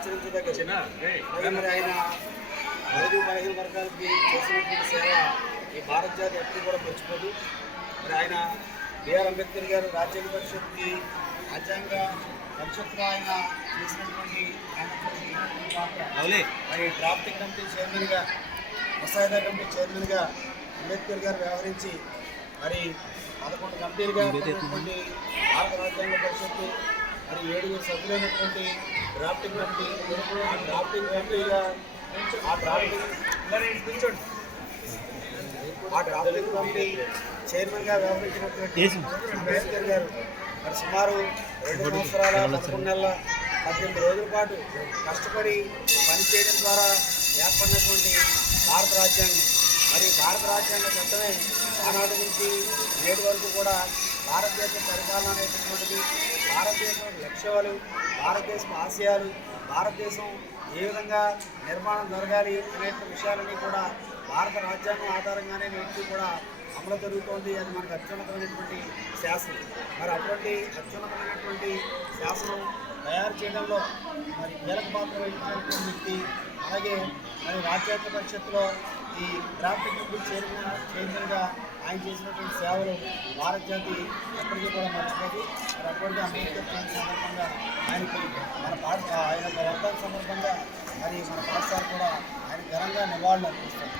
ఆచరించదగ్గది. మరి ఆయన బడుగు బలహీన వర్గాలకి చేసినటువంటి సేవ ఈ భారత జాతి ఎప్పుడు కూడా మర్చిపోదు. మరి ఆయన బిఆర్ అంబేద్కర్ గారు రాజ్యాంగ పరిషత్కి రాజ్యాంగ పరిషత్లో ఆయన చేసినటువంటి మరి డ్రాఫ్టింగ్ కమిటీ చైర్మన్గా, ముసాయిదా కమిటీ చైర్మన్గా అంబేద్కర్ గారు వ్యవహరించి మరి 11 కమిటీలుగా ఉన్నటువంటి భారత రాజ్యాంగ పరిషత్తు మరి 7 సభ్యులైనటువంటి డ్రాఫ్టింగ్ కమిటీ, ఆ డ్రాఫ్టింగ్ కమిటీగా ఆ డ్రాఫ్టింగ్ కమిటీ చైర్మన్గా వ్యవహరించినటువంటి అంబేద్కర్ గారు మరి సుమారు 2 సంవత్సరాల 11 నెలల 18 రోజుల పాటు కష్టపడి పనిచేయడం ద్వారా ఏర్పడినటువంటి భారత రాజ్యాంగం. మరి భారత రాజ్యాంగ చట్టమే ఆనాటి నుంచి నేటి వరకు కూడా భారతదేశ పరిపాలన అనేటటువంటిది, భారతదేశం లక్ష్యాలు, భారతదేశం ఆశయాలు, భారతదేశం ఏ విధంగా నిర్మాణం జరగాలి అనే విషయాలన్నీ కూడా భారత రాజ్యాంగం ఆధారంగానే నేటికి కూడా అమలు జరుగుతోంది. అది మనకు అత్యున్నతమైనటువంటి శాసనం. మరి అటువంటి అత్యున్నతమైనటువంటి శాసనం తయారు చేయడంలో మరి కీలక పాత్ర వహించినటువంటి వ్యక్తి. అలాగే మరి రాజ్యాంగ పరిషత్తులో ఈ డ్రాఫ్టింగ్ కమిటీ చైర్మన్గా ఆయన చేసినటువంటి సేవలు భారత జాతి ఎప్పటికీ కూడా మర్చిపోదు. మరి అటువంటి అంబేద్కర్ జయంతి సందర్భంగా ఆయనకి ఆయన వర్ధంతి సందర్భంగా మరి మన పాఠశాల కూడా ఆయన ఘనంగా నివాళులు అర్పిస్తారు.